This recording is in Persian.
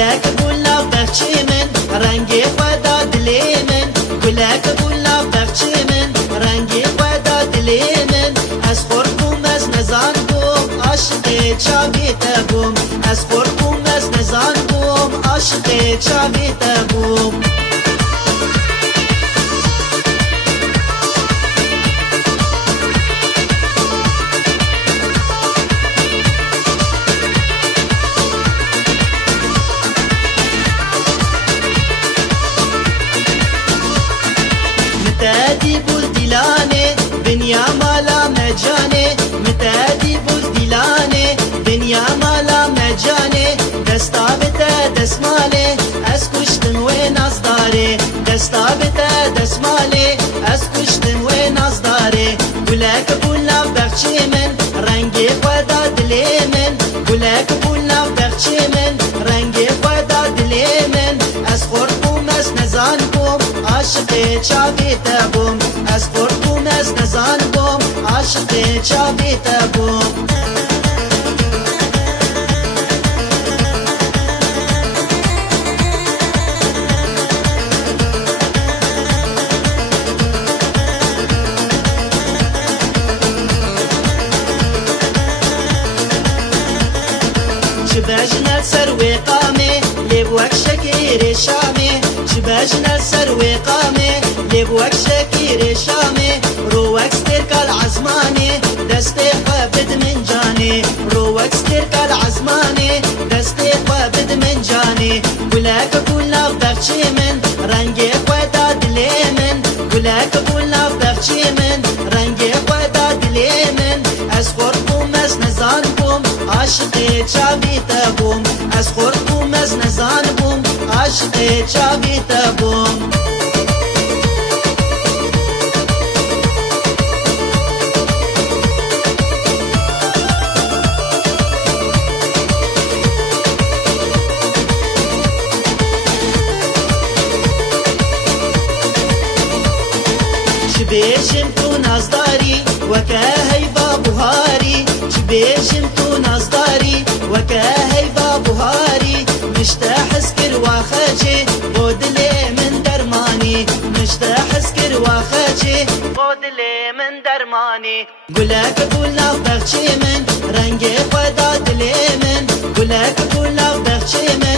گلک بولا بخچی من رنگی خدا دلی من گلک بولا بخچی من رنگی خدا دلی من از خورکم از نزان بوم عاشق چاوی تبوم از خورکم از نزان بوم عاشق چاوی تبوم متادي بولدلاني دنيا مالا مجاني متادي بولدلاني دنيا مالا مجاني دستا بتا دسمالي اسكشتن وين اصداري دستا بتا دسمالي اسكشتن وين اصداري قولك بولا بخشي من رنگي خدا دلي من قولك بولا بخشي من رنگي خدا دلي من اسخوركم اس نزانكم عاشق چاوی تبوم از خورکم از نزان بوم عاشق چاوی تبوم شباجنا سر وقامي لبوك شكير شامي شباجنا سر وقامي لبوك شكير شامي روك سترك العزماني دستي قابد من جاني روك سترك العزماني دستي قابد من جاني ولاك بولا بخشي من رنگي خدا دلي من ولاك بولا بخشي من رنگي خدا دلي من از خوركم از نزانكم عاشق چاوی تبوم از خورکم از نزان بوم عاشق چاوی تبوم شبيجم تو نازداري وكاهي بابوهاري شبيجم تو نازداري وكاهي بابوهاري مشتاح سكر واخاجي بودلي من درماني مشتاح سكر واخاجي بودلي من درماني قولك بولا بخشي من رنگي خدا دلي من قولك بولا بخشي من